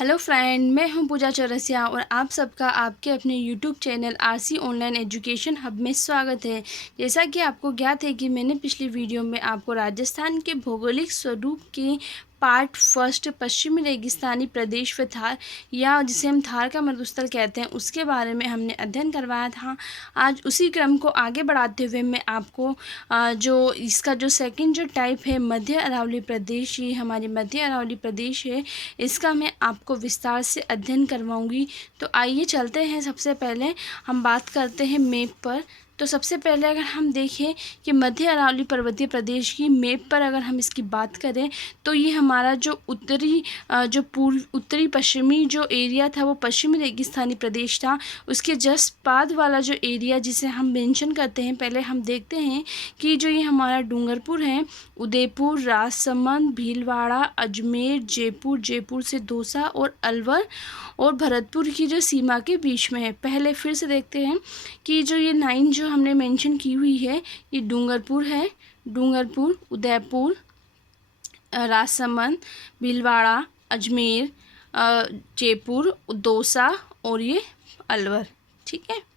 Hello friend, मैं हूं पूजा चौरसिया और आप सबका आपके अपने YouTube channel RC online education hub में स्वागत है। जैसा कि आपको ज्ञात है कि मैंने पिछली वीडियो में आपको राजस्थान के भौगोलिक स्वरूप के पार्ट फर्स्ट पश्चिमी रेगिस्तानी प्रदेश व थार या जिसे हम थार का मरुस्थल कहते हैं उसके बारे में हमने अध्ययन करवाया था। आज उसी क्रम को आगे बढ़ाते हुए मैं आपको जो इसका जो सेकंड जो टाइप है मध्य अरावली प्रदेश, ये हमारी मध्य अरावली प्रदेश है, इसका मैं आपको विस्तार से अध्ययन करवाऊंगी। तो आइए चलते हैं। सबसे पहले हम बात करते हैं मैप पर। तो सबसे पहले अगर हम देखें कि मध्य अरावली पर्वतीय प्रदेश की मैप पर अगर हम इसकी बात करें तो ये हमारा जो उत्तरी पश्चिमी जो एरिया था वो पश्चिमी रेगिस्तानी प्रदेश था। उसके जस्ट बाद वाला जो एरिया जिसे हम मेंशन करते हैं, पहले हम देखते हैं कि जो ये हमारा डूंगरपुर है, उदयपुर, राजसमंद, भीलवाड़ा, अजमेर, जयपुर से दौसा और अलवर और भरतपुर की जो सीमा के बीच में है। पहले फिर से देखते हैं कि जो ये 9 जो हमने मेंशन की हुई है, ये डूंगरपुर है, डूंगरपुर, उदयपुर, राजसमंद, भीलवाड़ा, अजमेर, जयपुर, दौसा और ये अलवर। ठीक है।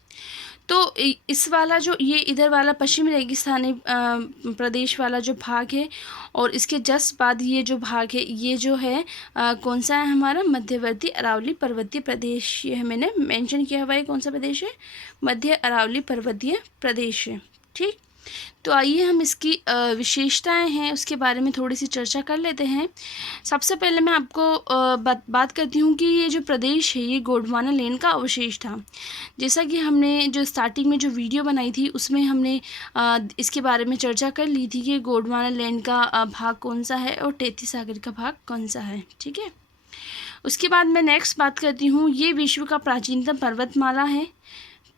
तो इस वाला जो ये इधर वाला पश्चिमी रेगिस्तानी प्रदेश वाला जो भाग है और इसके जस्ट बाद ये जो भाग है, ये जो है कौन सा है हमारा मध्यवर्ती अरावली पर्वतीय प्रदेश। ये मैंने मेंशन किया हुआ है कौन सा प्रदेश है, मध्य अरावली पर्वतीय प्रदेश है। ठीक। तो आइए हम इसकी विशेषताएं हैं उसके बारे में थोड़ी सी चर्चा कर लेते हैं। सबसे पहले मैं आपको बात करती हूँ कि ये जो प्रदेश है ये गोंडवाना लैंड का अवशेष था। जैसा कि हमने जो स्टार्टिंग में जो वीडियो बनाई थी उसमें हमने इसके बारे में चर्चा कर ली थी कि गोंडवाना लैंड का भाग कौन सा है और तैतीस सागर का भाग कौन सा है। ठीक है। उसके बाद मैं नेक्स्ट बात करती हूँ, ये विश्व का प्राचीनतम पर्वतमाला है,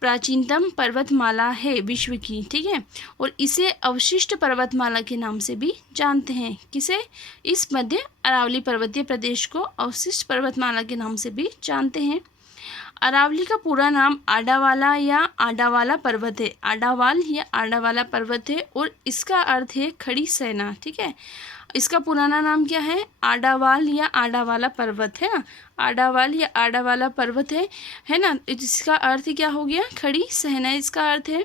प्राचीनतम पर्वतमाला है विश्व की। ठीक है। और इसे अवशिष्ट पर्वतमाला के नाम से भी जानते हैं। किसे? इस मध्य अरावली पर्वतीय प्रदेश को अवशिष्ट पर्वतमाला के नाम से भी जानते हैं। अरावली का पूरा नाम आडावाला या आडावाला पर्वत है, आडावाल या आडावाला पर्वत है और इसका अर्थ है खड़ी सेना। ठीक है। इसका पुराना नाम क्या है? आडावाल या आडावाला पर्वत है ना, आडावाल या आडावाला पर्वत है ना। इसका अर्थ क्या हो गया? खड़ी सेना इसका अर्थ है।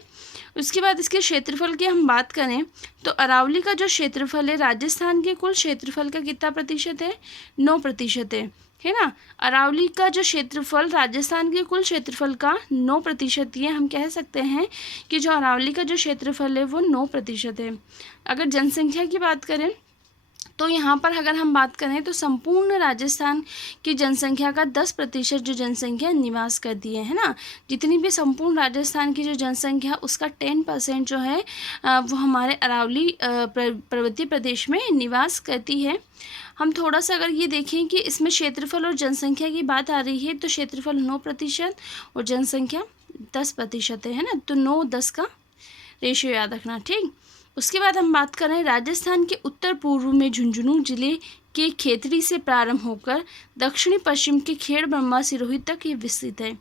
उसके बाद इसके क्षेत्रफल की हम बात करें तो अरावली का जो क्षेत्रफल है राजस्थान के कुल क्षेत्रफल का कितना प्रतिशत है? 9% है ना। अरावली का जो क्षेत्रफल राजस्थान के कुल क्षेत्रफल का 9%, ये हम कह सकते हैं कि जो अरावली का जो क्षेत्रफल है वो 9% है। अगर जनसंख्या की बात करें तो यहाँ पर अगर हम बात करें तो संपूर्ण राजस्थान की जनसंख्या का 10% जो जनसंख्या निवास करती है ना। जितनी भी संपूर्ण राजस्थान की जो जनसंख्या उसका 10% जो है वो हमारे अरावली पर्वतीय प्रदेश में निवास करती है। हम थोड़ा सा अगर ये देखें कि इसमें क्षेत्रफल और जनसंख्या की बात आ रही है तो क्षेत्रफल 9% और जनसंख्या 10% है ना। तो 9-10 का रेशियो याद रखना। ठीक। उसके बाद हम बात करें राजस्थान के उत्तर पूर्व में झुंझुनू जिले के खेतड़ी से प्रारंभ होकर दक्षिणी पश्चिम के खेड़ ब्रह्मा सिरोही तक ये विस्तृत है।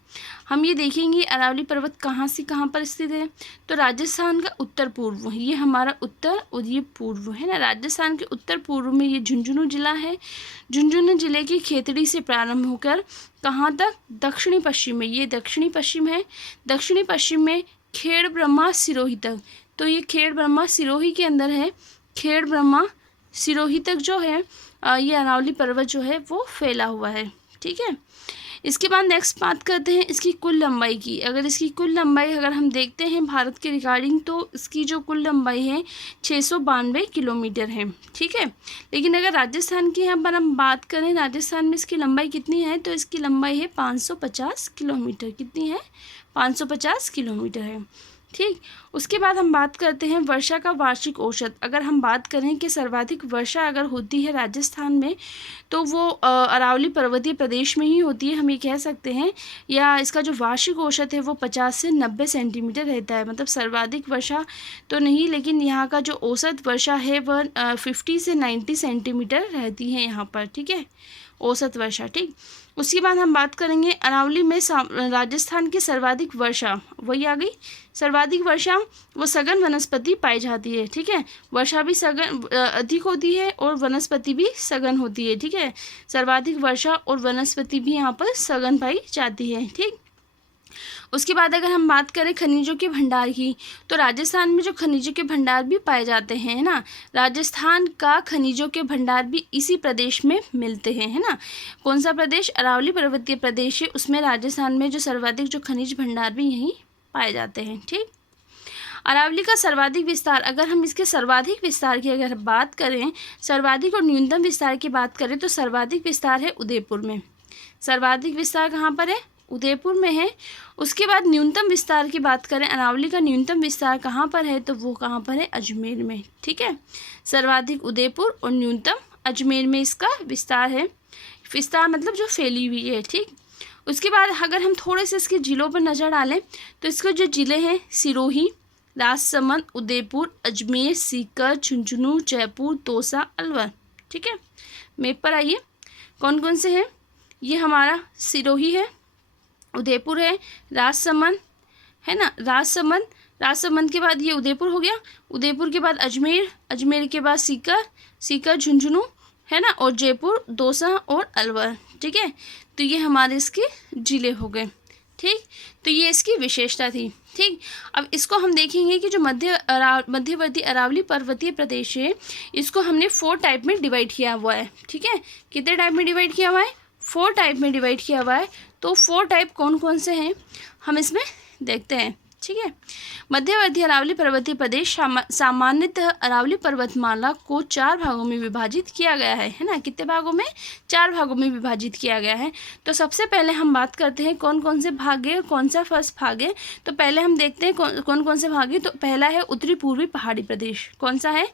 हम ये देखेंगे अरावली पर्वत कहाँ से कहाँ पर स्थित है, तो राजस्थान का उत्तर पूर्व, ये हमारा उत्तर और ये पूर्व है ना। राजस्थान के उत्तर पूर्व में ये झुंझुनू जिला है। झुंझुनू जिले की खेतड़ी से प्रारंभ होकर कहाँ तक? दक्षिणी पश्चिम में, ये दक्षिणी पश्चिम है। दक्षिणी पश्चिम में खेड़ ब्रह्मा सिरोही तक, तो ये खेड़ ब्रह्मा सिरोही के अंदर है। खेड़ ब्रह्मा सिरोही तक जो है ये अरावली पर्वत जो है वो फैला हुआ है। ठीक है। इसके बाद नेक्स्ट बात करते हैं इसकी कुल लंबाई की। अगर इसकी कुल लंबाई अगर हम देखते हैं भारत के रिगार्डिंग तो इसकी जो कुल लंबाई है 692 किलोमीटर है। ठीक है। लेकिन अगर राजस्थान की यहाँ पर हम बात करें, राजस्थान में इसकी लंबाई कितनी है, तो इसकी लंबाई है 550 किलोमीटर। कितनी है? 550 किलोमीटर है। ठीक। उसके बाद हम बात करते हैं वर्षा का वार्षिक औसत। अगर हम बात करें कि सर्वाधिक वर्षा अगर होती है राजस्थान में तो वो अरावली पर्वतीय प्रदेश में ही होती है, हम ये कह सकते हैं। या इसका जो वार्षिक औसत है वो 50 से 90 सेंटीमीटर रहता है। मतलब सर्वाधिक वर्षा तो नहीं, लेकिन यहाँ का जो औसत वर्षा है वह 50 से 90 सेंटीमीटर रहती है यहाँ पर। ठीक है, औसत वर्षा। ठीक। उसके बाद हम बात करेंगे अरावली में राजस्थान की सर्वाधिक वर्षा, वही आ गई सर्वाधिक सर्वाधिक वर्षा वो सघन वनस्पति पाई जाती है, ठीक है। वर्षा भी सघन अधिक होती है और वनस्पति भी सघन होती है, ठीक है। सर्वाधिक वर्षा और वनस्पति भी यहाँ पर सघन पाई जाती है, ठीक। उसके बाद अगर हम बात करें खनिजों के भंडार की, तो राजस्थान में जो खनिजों के भंडार भी पाए जाते हैं, है ना। राजस्थान का खनिजों के भंडार भी इसी प्रदेश में मिलते हैं, है ना। कौन सा प्रदेश? अरावली पर्वतीय प्रदेश है, उसमें राजस्थान में जो सर्वाधिक जो खनिज भंडार भी यहीं पाए जाते हैं, ठीक। अरावली का सर्वाधिक विस्तार, अगर हम इसके सर्वाधिक विस्तार की अगर बात करें, सर्वाधिक और न्यूनतम विस्तार की बात करें, तो सर्वाधिक विस्तार है उदयपुर में। सर्वाधिक विस्तार कहाँ पर है? उदयपुर में है। उसके बाद न्यूनतम विस्तार की बात करें, अरावली का न्यूनतम विस्तार कहाँ पर है? तो वो कहाँ पर है? अजमेर में, ठीक है। सर्वाधिक उदयपुर और न्यूनतम अजमेर में इसका विस्तार है। विस्तार मतलब जो फैली हुई है, ठीक। उसके बाद अगर हम थोड़े से इसके जिलों पर नज़र डालें, तो इसके जो ज़िले हैं सिरोही, राजसमंद, उदयपुर, अजमेर, सीकर, झुंझुनू, जयपुर, दौसा, अलवर, ठीक है। मैप पर आइए, कौन कौन से हैं? ये हमारा सिरोही है, उदयपुर है, राजसमंद है ना, राजसमंद के बाद ये उदयपुर हो गया, उदयपुर के बाद अजमेर, अजमेर के बाद सीकर, झुंझुनू है ना, और जयपुर, दौसा और अलवर, ठीक है। तो ये हमारे इसके ज़िले हो गए, ठीक। तो ये इसकी विशेषता थी, ठीक। अब इसको हम देखेंगे कि जो मध्यवर्ती अरावली पर्वतीय प्रदेश है, इसको हमने 4 टाइप में डिवाइड किया हुआ है, ठीक है। कितने टाइप में डिवाइड किया हुआ है? 4 टाइप में डिवाइड किया हुआ है। तो 4 टाइप कौन कौन से हैं हम इसमें देखते हैं, ठीक है। मध्यवर्ती अरावली पर्वतीय प्रदेश सामान्यतः अरावली पर्वतमाला को 4 भागों में विभाजित किया गया है ना। कितने भागों में? 4 भागों में विभाजित किया गया है। तो सबसे पहले हम बात करते हैं कौन कौन से भाग है, कौन सा फर्स्ट भाग है। तो पहले हम देखते हैं कौन कौन से भाग है। तो पहला है उत्तरी पूर्वी पहाड़ी प्रदेश। कौन सा है?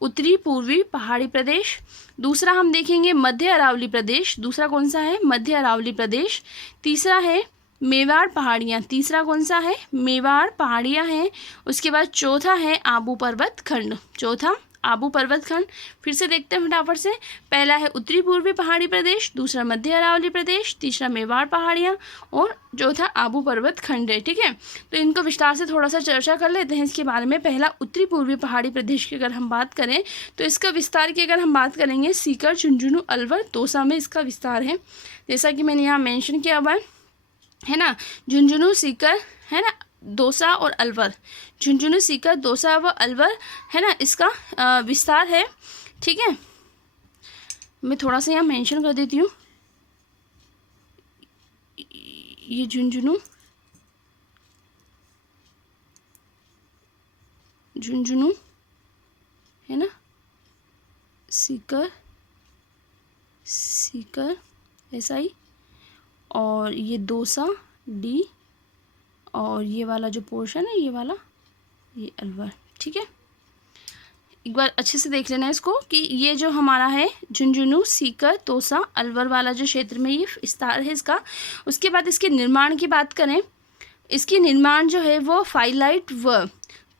उत्तरी पूर्वी पहाड़ी प्रदेश। दूसरा हम देखेंगे मध्य अरावली प्रदेश। दूसरा कौन सा है? मध्य अरावली प्रदेश। तीसरा है मेवाड़ पहाड़ियाँ। तीसरा कौन सा है? मेवाड़ पहाड़ियाँ हैं। उसके बाद चौथा है आबू पर्वत खंड। चौथा आबू पर्वत खंड। फिर से देखते हैं फटाफट से। पहला है उत्तरी पूर्वी पहाड़ी प्रदेश, दूसरा मध्य अरावली प्रदेश, तीसरा मेवाड़ पहाड़ियाँ और चौथा आबू पर्वत खंड है, ठीक है। तो इनको विस्तार से थोड़ा सा चर्चा कर लेते हैं इसके बारे में। पहला उत्तरी पूर्वी पहाड़ी प्रदेश की अगर हम बात करें, तो इसका विस्तार की अगर हम बात करेंगे, सीकर, झुंझुनू, अलवर, दौसा में इसका विस्तार है। जैसा कि मैंने यहाँ मेंशन किया हुआ है ना, झुंझुनू, सीकर है ना, दौसा और अलवर। झुंझुनू, सीकर, दौसा व अलवर है ना, इसका विस्तार है, ठीक है। मैं थोड़ा सा यहाँ मेंशन कर देती हूँ। ये झुंझुनू है ना, सीकर ऐसा ही, और ये दौसा डी, और ये वाला जो पोर्शन है, ये वाला, ये अलवर, ठीक है। एक बार अच्छे से देख लेना इसको कि ये जो हमारा है झुंझुनू, सीकर, दौसा, अलवर वाला जो क्षेत्र में ये विस्तार है इसका। उसके बाद इसके निर्माण की बात करें, इसकी निर्माण जो है वो फाइलाइट व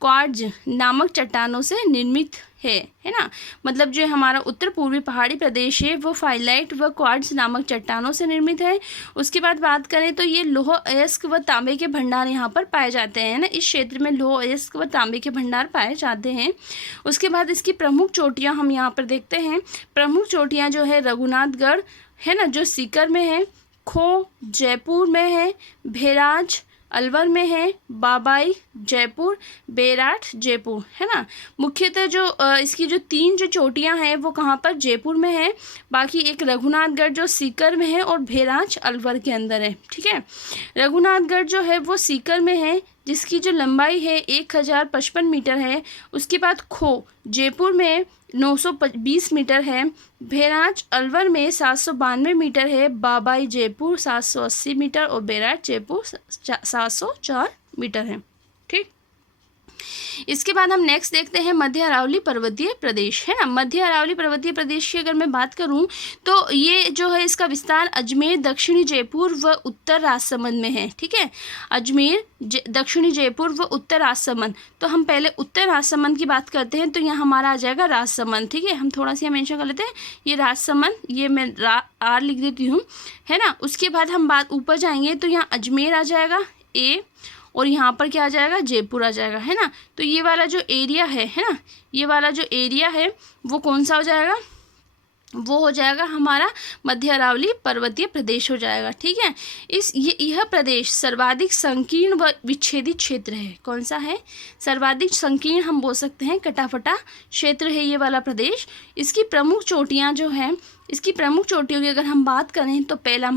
क्वार्ट्ज नामक चट्टानों से निर्मित है ना। मतलब जो हमारा उत्तर पूर्वी पहाड़ी प्रदेश है वो फाइलाइट व क्वार्ट्ज नामक चट्टानों से निर्मित है। उसके बाद बात करें तो ये लौह अयस्क व तांबे के भंडार यहाँ पर पाए जाते हैं ना। इस क्षेत्र में लौह अयस्क व तांबे के भंडार पाए जाते हैं। उसके बाद इसकी प्रमुख चोटियाँ हम यहाँ पर देखते हैं। प्रमुख चोटियाँ जो है रघुनाथगढ़ है ना, जो सीकर में है, खो जयपुर में है, भेराज अलवर में है, बाबाई जयपुर, बेराट जयपुर है ना। मुख्यतः जो इसकी जो 3 जो चोटियां हैं वो कहाँ पर? जयपुर में है। बाकी एक रघुनाथगढ़ जो सीकर में है और भेराज अलवर के अंदर है, ठीक है। रघुनाथगढ़ जो है वो सीकर में है, जिसकी जो लंबाई है 1055 मीटर है। उसके बाद खो जयपुर में 920 मीटर है, भेराज अलवर में 792 मीटर है, बाबाई जयपुर 780 मीटर और बेराट जयपुर 704 मीटर है, ठीक। इसके बाद हम नेक्स्ट देखते हैं मध्य अरावली पर्वतीय प्रदेश है ना। मध्य अरावली पर्वतीय प्रदेश की अगर मैं बात करूं तो ये जो है इसका विस्तार अजमेर, दक्षिणी जयपुर व उत्तर राजसमंद में है, ठीक है। अजमेर, दक्षिणी जयपुर व उत्तर राजसमंद। तो हम पहले उत्तर राजसमंद की बात करते हैं, तो यहाँ हमारा आ जाएगा राजसमंद, ठीक है। हम थोड़ा सा मेंशन कर लेते हैं, ये राजसमंद, ये मैं आर लिख देती हूँ है ना। उसके बाद हम बात ऊपर जाएंगे तो यहाँ अजमेर आ जाएगा ए, और यहाँ पर क्या आ जाएगा, जयपुर आ जाएगा, है ना। तो ये वाला जो एरिया है ना, ये वाला जो एरिया है वो कौन सा हो जाएगा, वो हो जाएगा हमारा मध्य अरावली पर्वतीय प्रदेश हो जाएगा। ठीक है, यह प्रदेश सर्वाधिक संकीर्ण व विच्छेदित क्षेत्र है। कौन सा है, सर्वाधिक संकीर्ण हम बोल सकते हैं, कटाफटा क्षेत्र है ये वाला प्रदेश। इसकी प्रमुख चोटियाँ जो हैं, इसकी प्रमुख चोटियों की अगर हम बात करें तो पहला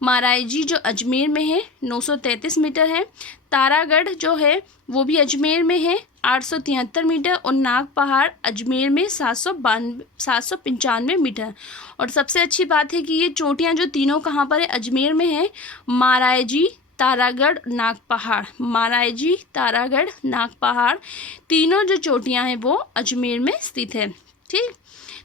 मारायजी जो अजमेर में है 933 मीटर है। तारागढ़ जो है वो भी अजमेर में है 873 मीटर, और नाग पहाड़ अजमेर में 795 मीटर। और सबसे अच्छी बात है कि ये चोटियाँ जो तीनों कहाँ पर है, अजमेर में है, मारायजी, तारागढ़, नाग पहाड़। मारायजी, तारागढ़, नाग पहाड़ तीनों जो चोटियाँ हैं वो अजमेर में स्थित है। ठीक,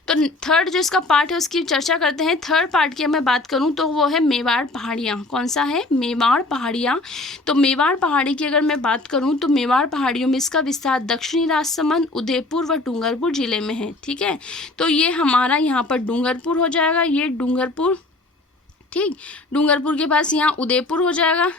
तो थर्ड जो इसका पार्ट है उसकी चर्चा करते हैं। थर्ड पार्ट की मैं बात करूं तो वो है मेवाड़ पहाड़ियाँ। कौन सा है, मेवाड़ पहाड़ियाँ। तो मेवाड़ पहाड़ी की अगर मैं बात करूं तो मेवाड़ पहाड़ियों में इसका विस्तार दक्षिणी राजसमंद, उदयपुर व डूंगरपुर जिले में है। ठीक है, तो ये हमारा यहाँ पर डूंगरपुर हो जाएगा, ये डूंगरपुर। ठीक, डूंगरपुर के पास यहाँ उदयपुर हो जाएगा,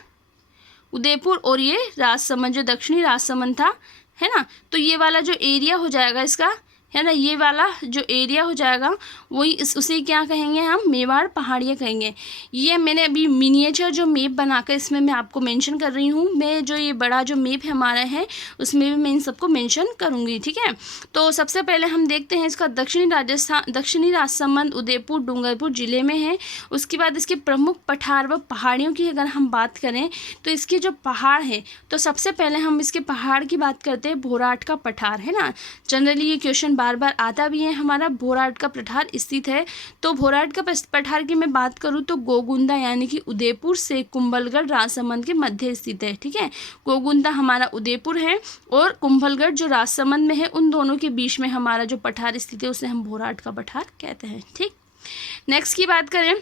उदयपुर, और ये राजसमंद जो दक्षिणी राजसमंद था, है ना। तो ये वाला जो एरिया हो जाएगा इसका, है ना, ये वाला जो एरिया हो जाएगा वही उसे क्या कहेंगे हम, मेवाड़ पहाड़ियाँ कहेंगे। ये मैंने अभी मिनिएचर जो मैप बनाकर इसमें मैं आपको मेंशन कर रही हूँ। मैं जो ये बड़ा जो मैप हमारा है उसमें भी मैं इन सबको मेंशन करूँगी। ठीक है, तो सबसे पहले हम देखते हैं इसका दक्षिणी राजसमंद, उदयपुर, डूंगरपुर जिले में है। उसके बाद इसके प्रमुख पठार व पहाड़ियों की अगर हम बात करें तो इसके जो पहाड़ है, तो सबसे पहले हम इसके पहाड़ की बात करते हैं। भोराट का पठार, है ना, जनरली ये क्वेश्चन बार बार आता भी है हमारा। भोराट का पठार स्थित है, तो भोराट का पठार की मैं बात करूँ तो गोगुंदा यानी कि उदयपुर से कुंभलगढ़ राजसमंद के मध्य स्थित है। ठीक है, गोगुंदा हमारा उदयपुर है और कुंभलगढ़ जो राजसमंद में है, उन दोनों के बीच में हमारा जो पठार स्थित है उसे हम भोराट का पठार कहते हैं। ठीक, नेक्स्ट की बात करें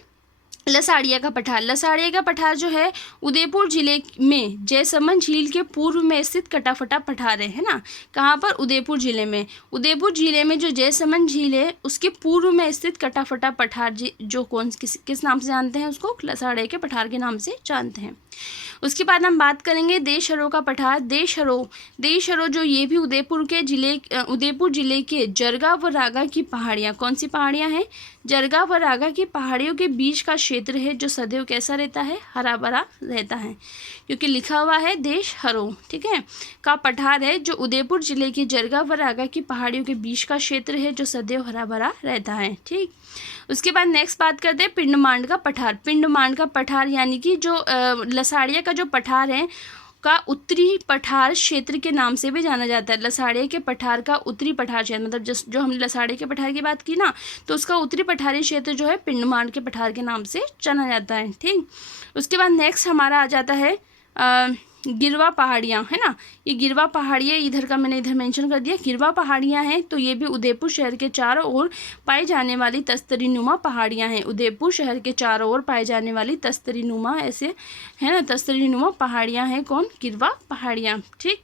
लसाड़िया का पठार। लसाड़िया का पठार जो है उदयपुर जिले में जयसमंद झील के पूर्व में स्थित कटाफटा पठार है ना। कहाँ पर, उदयपुर जिले में। उदयपुर जिले में जो जयसमंद झील है उसके पूर्व में स्थित कटाफटा पठार जो किस नाम से जानते हैं, उसको लसाड़िया के पठार के नाम से जानते हैं। उसके बाद हम बात करेंगे देशहरों का पठार। देशहरों जो ये भी उदयपुर जिले के जरगा व रागा की पहाड़ियाँ, कौन सी पहाड़ियाँ हैं, जरगा व रागा की पहाड़ियों के बीच का क्षेत्र है जो सदैव कैसा रहता है, हरा भरा रहता है, क्योंकि लिखा हुआ है देशहरों। ठीक है, का पठार है जो उदयपुर जिले के जरगा व रागा की पहाड़ियों के बीच का क्षेत्र है जो सदैव हरा भरा रहता है। ठीक, उसके बाद नेक्स्ट बात करते हैं पिंडमांड का पठार। पिंडमांड का पठार यानी कि जो लसाड़िया का जो पठार है का उत्तरी पठार क्षेत्र के नाम से भी जाना जाता है। लसाड़िया के पठार का उत्तरी पठार क्षेत्र, मतलब जो हमने लसाड़िया के पठार की बात की ना, तो उसका उत्तरी पठारी क्षेत्र जो है पिंडमांड के पठार के नाम से जाना जाता है। ठीक, उसके बाद नेक्स्ट हमारा आ जाता है गिरवा पहाड़ियाँ, है ना। ये गिरवा पहाड़ियाँ इधर का मैंने इधर मेंशन कर दिया, गिरवा पहाड़ियाँ हैं। तो ये भी उदयपुर शहर के चारों ओर पाई जाने वाली तस्तरी नुमा पहाड़ियाँ हैं। उदयपुर शहर के चारों ओर पाई जाने वाली तस्तरी नुमा, ऐसे है ना, तस्तरी नुमा पहाड़ियाँ हैं। कौन, गिरवा पहाड़ियाँ। ठीक,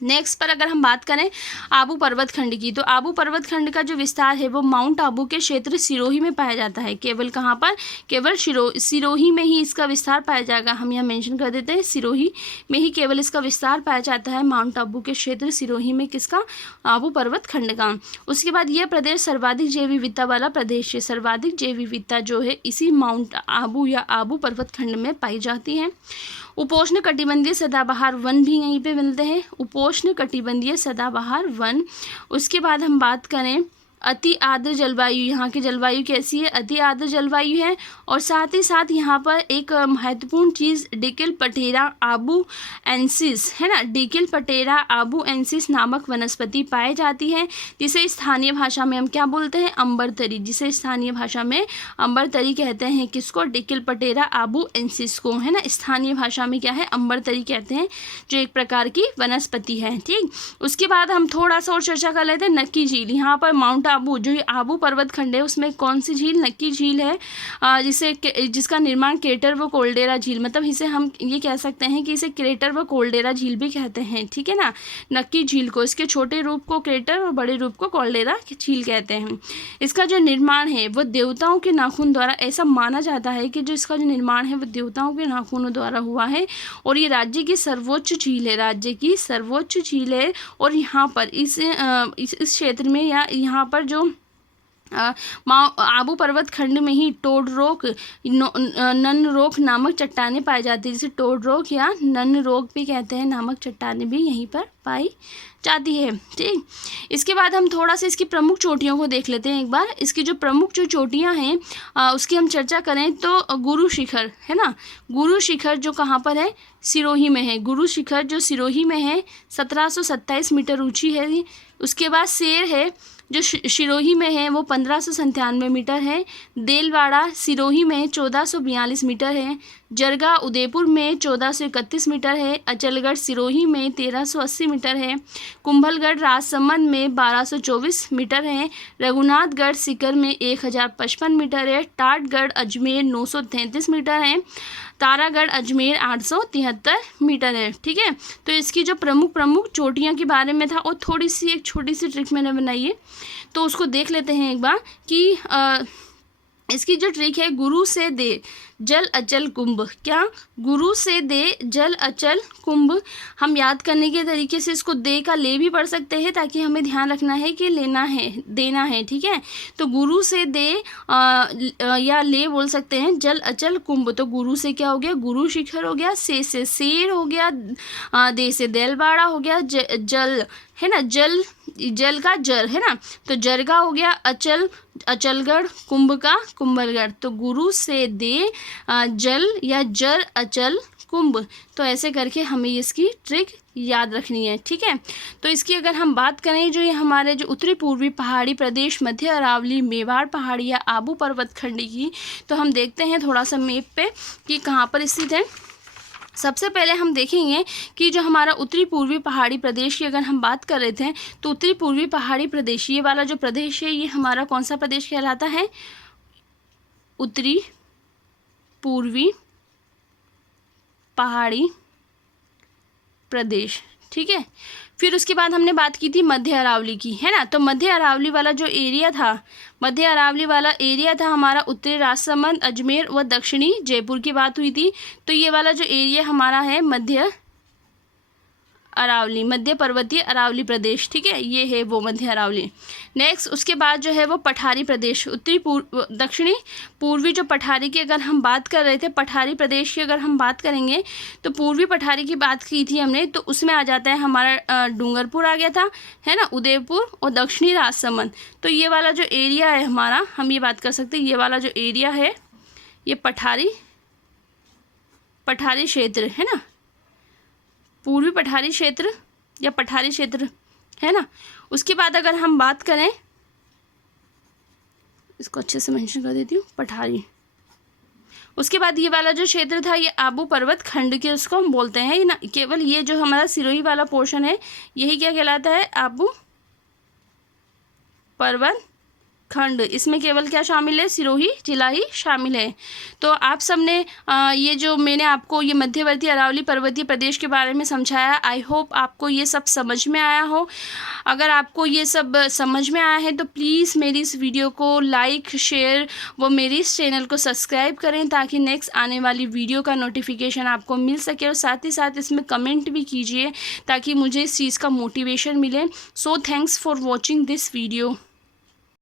नेक्स्ट पर अगर हम बात करें आबू पर्वत खंड की, तो आबू पर्वत खंड का जो विस्तार है वो माउंट आबू के क्षेत्र सिरोही में पाया जाता है। केवल कहाँ पर, केवल सिरोही में ही इसका विस्तार पाया जाएगा। हम यहाँ मेंशन कर देते हैं, सिरोही में ही केवल इसका विस्तार पाया जाता है, माउंट आबू के क्षेत्र सिरोही में, किसका, आबू पर्वत खंड का। उसके बाद यह प्रदेश सर्वाधिक जैव विविधता वाला प्रदेश है। सर्वाधिक जैव विविधता जो है इसी माउंट आबू या आबू पर्वत खंड में पाई जाती है। उपोष्ण कटिबंधीय सदाबहार वन भी यहीं पे मिलते हैं, उपोष्ण कटिबंधीय सदाबहार वन। उसके बाद हम बात करें अति आर्द्र जलवायु, यहाँ की जलवायु कैसी है, अति आर्द्र जलवायु है। और साथ ही साथ यहाँ पर एक महत्वपूर्ण चीज़ डिकिलपटेरा आबू एंसिस, है ना, डिकिलपटेरा आबू एंसिस नामक वनस्पति पाई जाती है, जिसे स्थानीय भाषा में हम क्या बोलते हैं, अंबरतरी। जिसे स्थानीय भाषा में अंबरतरी कहते हैं, किसको, डिकिलपटेरा आबू एंसिस को, है ना। स्थानीय भाषा में क्या है, अंबरतरी कहते हैं, जो एक प्रकार की वनस्पति है। ठीक, उसके बाद हम थोड़ा सा और चर्चा कर लेते हैं नक्की झील। यहाँ पर माउंट आबू, जो ये आबू पर्वत खंड है उसमें कौन सी झील, नक्की झील है, जिसका निर्माण क्रेटर व कोल्डेरा झील, मतलब इसे हम ये कह सकते हैं कि इसे क्रेटर व कोल्डेरा झील भी कहते हैं, ठीक है ना। नक्की झील को, इसके छोटे रूप को क्रेटर और बड़े रूप को कोल्डेरा झील कहते हैं। इसका जो निर्माण है वो देवताओं के नाखून द्वारा, ऐसा माना जाता है कि जो इसका जो निर्माण है वो देवताओं के नाखूनों द्वारा हुआ है और ये राज्य की सर्वोच्च झील है, राज्य की सर्वोच्च झील है। और यहाँ पर इस क्षेत्र में या यहाँ पर जो आबू पर्वत खंड में ही टोडरोक, ननरोक नामक चट्टानें पाई जाती है, जिसे टोडरोक या ननरोक भी कहते हैं, नामक चट्टानें भी यहीं पर पाई जाती है, ठीक। इसके बाद हम थोड़ा सा इसकी प्रमुख चोटियों को देख लेते हैं एक बार। इसकी जो प्रमुख जो चोटियां हैं उसकी हम चर्चा करें तो गुरु शिखर है ना, गुरु शिखर जो कहाँ पर है, सिरोही में है। गुरु शिखर जो सिरोही में है 1727 मीटर ऊंची है। उसके बाद शेर है जो सिरोही में है वो 1597 मीटर है। देलवाड़ा सिरोही में 1442 मीटर है। जरगा उदयपुर में 1431 मीटर है। अचलगढ़ सिरोही में 1380 मीटर है। कुंभलगढ़ राजसमंद में 1224 मीटर है। रघुनाथगढ़ सीकर में 1055 मीटर है। टाटगढ़ अजमेर 933 मीटर है। तारागढ़ अजमेर 873 मीटर है, ठीक है। तो इसकी जो प्रमुख चोटियां के बारे में था और थोड़ी सी एक छोटी सी ट्रिक मैंने बनाई है, तो उसको देख लेते हैं एक बार कि इसकी जो ट्रिक है, गुरु से दे जल अचल कुंभ। क्या, गुरु से दे जल अचल कुंभ। हम याद करने के तरीके से इसको दे का ले भी पढ़ सकते हैं, ताकि हमें ध्यान रखना है कि लेना है, देना है, ठीक है। तो गुरु से दे या ले बोल सकते हैं, जल अचल कुंभ। तो गुरु से क्या हो गया, गुरु शिखर हो गया, से शेर हो गया, दे से देलवाड़ा हो गया, जल है ना, जल का जर है ना, तो जरगा हो गया, अचलगढ़, कुंभ का कुंभलगढ़। तो गुरु से दे जल या जर अचल कुंभ। तो ऐसे करके हमें इसकी ट्रिक याद रखनी है, ठीक है। तो इसकी अगर हम बात करें, जो ये हमारे जो उत्तरी पूर्वी पहाड़ी प्रदेश, मध्य अरावली, मेवाड़ पहाड़ी या आबू पर्वत खंड की, तो हम देखते हैं थोड़ा सा मैप पे कि कहाँ पर स्थित है। सबसे पहले हम देखेंगे कि जो हमारा उत्तरी पूर्वी पहाड़ी प्रदेश की अगर हम बात कर रहे थे, तो उत्तरी पूर्वी पहाड़ी प्रदेश, ये वाला जो प्रदेश है ये हमारा कौन सा प्रदेश कहलाता है, उत्तरी पूर्वी पहाड़ी प्रदेश, ठीक है। फिर उसके बाद हमने बात की थी मध्य अरावली की, है ना। तो मध्य अरावली वाला जो एरिया था, मध्य अरावली वाला एरिया था हमारा उत्तरी राजसमंद, अजमेर व दक्षिणी जयपुर की बात हुई थी। तो ये वाला जो एरिया हमारा है मध्य अरावली, मध्य पर्वतीय अरावली प्रदेश, ठीक है, ये है वो मध्य अरावली। नेक्स्ट उसके बाद जो है वो पठारी प्रदेश, दक्षिणी पूर्वी जो पठारी की अगर हम बात कर रहे थे, पठारी प्रदेश की अगर हम बात करेंगे तो पूर्वी पठारी की बात की थी हमने, तो उसमें आ जाता है हमारा डूंगरपुर आ गया था, है ना, उदयपुर और दक्षिणी राजसमंद। तो ये वाला जो एरिया है हमारा, हम ये बात कर सकते हैं, ये वाला जो एरिया है ये पठारी क्षेत्र है ना, पूर्वी पठारी क्षेत्र या पठारी क्षेत्र है ना। उसके बाद अगर हम बात करें, इसको अच्छे से मेंशन कर देती हूँ, पठारी। उसके बाद ये वाला जो क्षेत्र था ये आबू पर्वत खंड के उसको हम बोलते हैं ना। केवल ये जो हमारा सिरोही वाला पोर्शन है यही क्या कहलाता है, आबू पर्वत खंड। इसमें केवल क्या शामिल है, सिरोही जिला ही शामिल है। तो आप सबने ये जो मैंने आपको ये मध्यवर्ती अरावली पर्वतीय प्रदेश के बारे में समझाया, आई होप आपको ये सब समझ में आया हो। अगर आपको ये सब समझ में आया है तो प्लीज़ मेरी इस वीडियो को लाइक, शेयर व मेरी इस चैनल को सब्सक्राइब करें, ताकि नेक्स्ट आने वाली वीडियो का नोटिफिकेशन आपको मिल सके। और साथ ही साथ इसमें कमेंट भी कीजिए ताकि मुझे इस चीज़ का मोटिवेशन मिले। So thanks for watching this video.